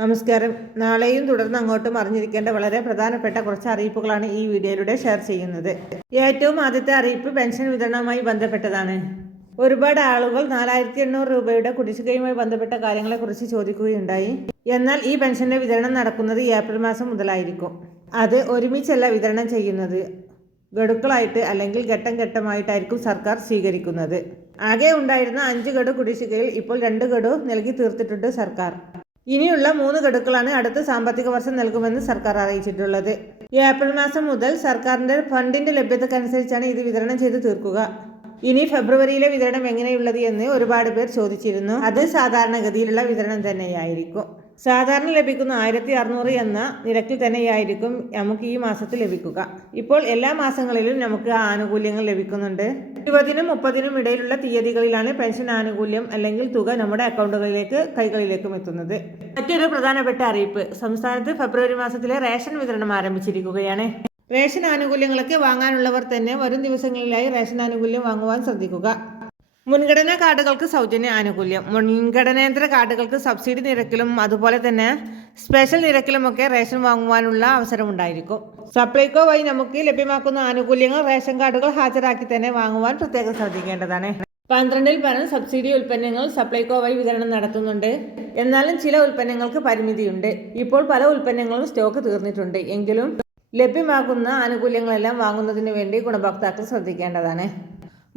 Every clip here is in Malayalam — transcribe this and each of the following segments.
നമസ്കാരം. നാളെയും തുടർന്ന് അങ്ങോട്ടും അറിഞ്ഞിരിക്കേണ്ട വളരെ പ്രധാനപ്പെട്ട കുറച്ച് അറിയിപ്പുകളാണ് ഈ വീഡിയോയിലൂടെ ഷെയർ ചെയ്യുന്നത്. ഏറ്റവും ആദ്യത്തെ അറിയിപ്പ് പെൻഷൻ വിതരണവുമായി ബന്ധപ്പെട്ടതാണ്. ഒരുപാട് ആളുകൾ 4800 രൂപയുടെ കുടിശ്ശികയുമായി ബന്ധപ്പെട്ട കാര്യങ്ങളെക്കുറിച്ച് ചോദിക്കുകയുണ്ടായി. എന്നാൽ ഈ പെൻഷന്റെ വിതരണം നടക്കുന്നത് ഏപ്രിൽ മാസം മുതലായിരിക്കും. അത് ഒരുമിച്ചല്ല വിതരണം ചെയ്യുന്നത്, ഗഡുക്കളായിട്ട് അല്ലെങ്കിൽ ഘട്ടം ഘട്ടമായിട്ടായിരിക്കും സർക്കാർ സ്വീകരിക്കുന്നത്. ആകെ ഉണ്ടായിരുന്ന 5 ഗഡു കുടിശ്ശികയിൽ ഇപ്പോൾ 2 ഗഡു നൽകി തീർത്തിട്ടുണ്ട് സർക്കാർ. ഇനിയുള്ള 3 ഗഡുക്കളാണ് അടുത്ത സാമ്പത്തിക വർഷം നൽകുമെന്ന് സർക്കാർ അറിയിച്ചിട്ടുള്ളത്. ഏപ്രിൽ മാസം മുതൽ സർക്കാരിന്റെ ഫണ്ടിന്റെ ലഭ്യതക്കനുസരിച്ചാണ് ഇത് വിതരണം ചെയ്ത് തീർക്കുക. ഇനി ഫെബ്രുവരിയിലെ വിതരണം എങ്ങനെയുള്ളത് എന്ന് ഒരുപാട് പേർ ചോദിച്ചിരുന്നു. അത് സാധാരണഗതിയിലുള്ള വിതരണം തന്നെയായിരിക്കും. സാധാരണ ലഭിക്കുന്ന 1600 എന്ന നിരക്കിൽ തന്നെയായിരിക്കും നമുക്ക് ഈ മാസത്തിൽ ലഭിക്കുക. ഇപ്പോൾ എല്ലാ മാസങ്ങളിലും നമുക്ക് ആനുകൂല്യങ്ങൾ ലഭിക്കുന്നുണ്ട്. 20-നും 30-നും ഇടയിലുള്ള തീയതികളിലാണ് പെൻഷൻ ആനുകൂല്യം അല്ലെങ്കിൽ തുക നമ്മുടെ കൈകളിലേക്കും എത്തുന്നത്. മറ്റൊരു പ്രധാനപ്പെട്ട അറിയിപ്പ്, സംസ്ഥാനത്ത് ഫെബ്രുവരി മാസത്തിലെ റേഷൻ വിതരണം ആരംഭിച്ചിരിക്കുകയാണ്. റേഷൻ ആനുകൂല്യങ്ങളൊക്കെ വാങ്ങാനുള്ളവർ തന്നെ വരും ദിവസങ്ങളിലായി റേഷൻ ആനുകൂല്യം വാങ്ങുവാൻ ശ്രദ്ധിക്കുക. മുൻഗണനാ കാർഡുകൾക്ക് സൗജന്യ ആനുകൂല്യം, മുൻഗണനേതര കാർഡുകൾക്ക് സബ്സിഡി നിരക്കിലും അതുപോലെ തന്നെ സ്പെഷ്യൽ നിരക്കിലുമൊക്കെ റേഷൻ വാങ്ങുവാനുള്ള അവസരമുണ്ടായിരിക്കും. സപ്ലൈകോ വഴി നമുക്ക് ലഭ്യമാക്കുന്ന ആനുകൂല്യങ്ങൾ റേഷൻ കാർഡുകൾ ഹാജരാക്കി തന്നെ വാങ്ങുവാൻ പ്രത്യേകം ശ്രദ്ധിക്കേണ്ടതാണ്. 12-ൽ പരം സബ്സിഡി ഉൽപ്പന്നങ്ങൾ സപ്ലൈകോ വഴി വിതരണം നടത്തുന്നുണ്ട്. എന്നാലും ചില ഉൽപ്പന്നങ്ങൾക്ക് പരിമിതിയുണ്ട്. ഇപ്പോൾ പല ഉൽപ്പന്നങ്ങളും സ്റ്റോക്ക് തീർന്നിട്ടുണ്ട്. എങ്കിലും ലഭ്യമാകുന്ന ആനുകൂല്യങ്ങളെല്ലാം വാങ്ങുന്നതിന് വേണ്ടി ഗുണഭോക്താക്കൾ ശ്രദ്ധിക്കേണ്ടതാണ്.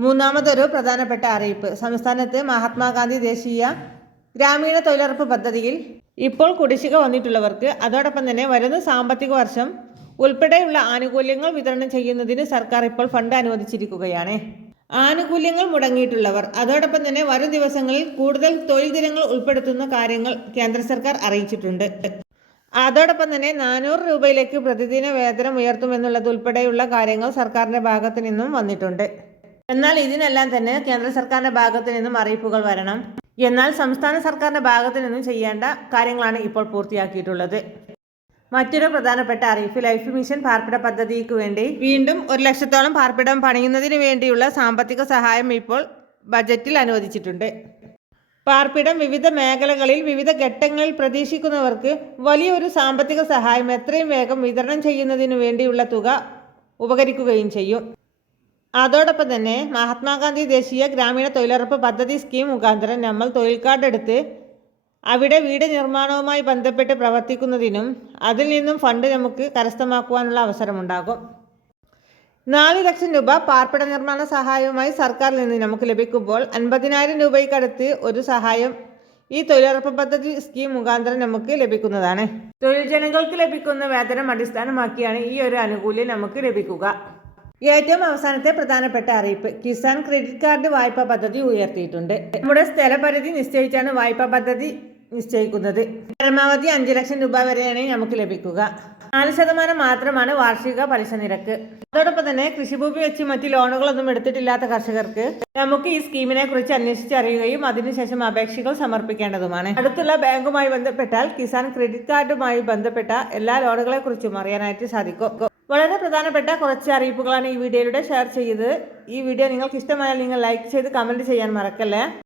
മൂന്നാമതൊരു പ്രധാനപ്പെട്ട അറിയിപ്പ്, സംസ്ഥാനത്ത് മഹാത്മാഗാന്ധി ദേശീയ ഗ്രാമീണ തൊഴിലുറപ്പ് പദ്ധതിയിൽ ഇപ്പോൾ കുടിശ്ശിക വന്നിട്ടുള്ളവർക്ക് അതോടൊപ്പം തന്നെ വരുന്ന സാമ്പത്തിക വർഷം ഉൾപ്പെടെയുള്ള ആനുകൂല്യങ്ങൾ വിതരണം ചെയ്യുന്നതിന് സർക്കാർ ഇപ്പോൾ ഫണ്ട് അനുവദിച്ചിരിക്കുകയാണ്. ആനുകൂല്യങ്ങൾ മുടങ്ങിയിട്ടുള്ളവർ അതോടൊപ്പം തന്നെ വരും ദിവസങ്ങളിൽ കൂടുതൽ തൊഴിൽ ദിനങ്ങൾ ഉൾപ്പെടുത്തുന്ന കാര്യങ്ങൾ കേന്ദ്ര സർക്കാർ അറിയിച്ചിട്ടുണ്ട്. അതോടൊപ്പം തന്നെ 400 രൂപയിലേക്ക് പ്രതിദിന വേതനം ഉയർത്തുമെന്നുള്ളത് ഉൾപ്പെടെയുള്ള കാര്യങ്ങൾ സർക്കാരിന്റെ ഭാഗത്തു നിന്നും വന്നിട്ടുണ്ട്. എന്നാൽ ഇതിനെല്ലാം തന്നെ കേന്ദ്ര സർക്കാരിന്റെ ഭാഗത്തു നിന്നും അറിയിപ്പുകൾ വരണം. എന്നാൽ സംസ്ഥാന സർക്കാരിന്റെ ഭാഗത്തു നിന്നും ചെയ്യേണ്ട കാര്യങ്ങളാണ് ഇപ്പോൾ പൂർത്തിയാക്കിയിട്ടുള്ളത്. മറ്റൊരു പ്രധാനപ്പെട്ട അറിയിപ്പ്, ലൈഫ് മിഷൻ പാർപ്പിട പദ്ധതിക്ക് വേണ്ടി വീണ്ടും 1 ലക്ഷത്തോളം പാർപ്പിടം പണിയുന്നതിന് വേണ്ടിയുള്ള സാമ്പത്തിക സഹായം ഇപ്പോൾ ബജറ്റിൽ അനുവദിച്ചിട്ടുണ്ട്. പാർപ്പിടം വിവിധ മേഖലകളിൽ വിവിധ ഘട്ടങ്ങളിൽ പ്രതീക്ഷിക്കുന്നവർക്ക് വലിയൊരു സാമ്പത്തിക സഹായം എത്രയും വേഗം വിതരണം ചെയ്യുന്നതിന് വേണ്ടിയുള്ള തുക ഉപകരിക്കുകയും ചെയ്യും. അതോടൊപ്പം തന്നെ മഹാത്മാഗാന്ധി ദേശീയ ഗ്രാമീണ തൊഴിലുറപ്പ് പദ്ധതി സ്കീം മുഖാന്തരം നമ്മൾ തൊഴിൽ കാർഡ് എടുത്ത് അവിടെ വീട് നിർമ്മാണവുമായി ബന്ധപ്പെട്ട് പ്രവർത്തിക്കുന്നതിനും അതിൽ നിന്നും ഫണ്ട് നമുക്ക് കരസ്ഥമാക്കുവാനുള്ള അവസരമുണ്ടാകും. 4 ലക്ഷം രൂപ പാർപ്പിട നിർമ്മാണ സഹായവുമായി സർക്കാരിൽ നിന്ന് നമുക്ക് ലഭിക്കുമ്പോൾ 50,000 രൂപയ്ക്കടുത്ത് ഒരു സഹായം ഈ തൊഴിലുറപ്പ് പദ്ധതി സ്കീം മുഖാന്തരം നമുക്ക് ലഭിക്കുന്നതാണ്. തൊഴിൽ ജനങ്ങൾക്ക് ലഭിക്കുന്ന വേതനം അടിസ്ഥാനമാക്കിയാണ് ഈ ഒരു ആനുകൂല്യം നമുക്ക് ലഭിക്കുക. ഏറ്റവും അവസാനത്തെ പ്രധാനപ്പെട്ട അറിയിപ്പ്, കിസാൻ ക്രെഡിറ്റ് കാർഡ് വായ്പാ പദ്ധതി ഉയർത്തിയിട്ടുണ്ട്. നമ്മുടെ സ്ഥലപരിധി നിശ്ചയിച്ചാണ് വായ്പാ പദ്ധതി നിശ്ചയിക്കുന്നത്. പരമാവധി 5 ലക്ഷം രൂപ വരെയാണ് നമുക്ക് ലഭിക്കുക. 4% മാത്രമാണ് വാർഷിക പലിശ നിരക്ക്. അതോടൊപ്പം തന്നെ കൃഷിഭൂമി വെച്ച് മറ്റ് ലോണുകളൊന്നും എടുത്തിട്ടില്ലാത്ത കർഷകർക്ക് നമുക്ക് ഈ സ്കീമിനെ കുറിച്ച് അന്വേഷിച്ചറിയുകയും അതിനുശേഷം അപേക്ഷകൾ സമർപ്പിക്കേണ്ടതുമാണ്. അടുത്തുള്ള ബാങ്കുമായി ബന്ധപ്പെട്ടാൽ കിസാൻ ക്രെഡിറ്റ് കാർഡുമായി ബന്ധപ്പെട്ട എല്ലാ ലോണുകളെ കുറിച്ചും അറിയാനായിട്ട് സാധിക്കും. വളരെ പ്രധാനപ്പെട്ട കുറച്ച് അറിയിപ്പുകളാണ് ഈ വീഡിയോയിലൂടെ ഷെയർ ചെയ്തത്. ഈ വീഡിയോ നിങ്ങൾക്ക് ഇഷ്ടമായാൽ നിങ്ങൾ ലൈക്ക് ചെയ്ത് കമൻറ്റ് ചെയ്യാൻ മറക്കല്ലേ.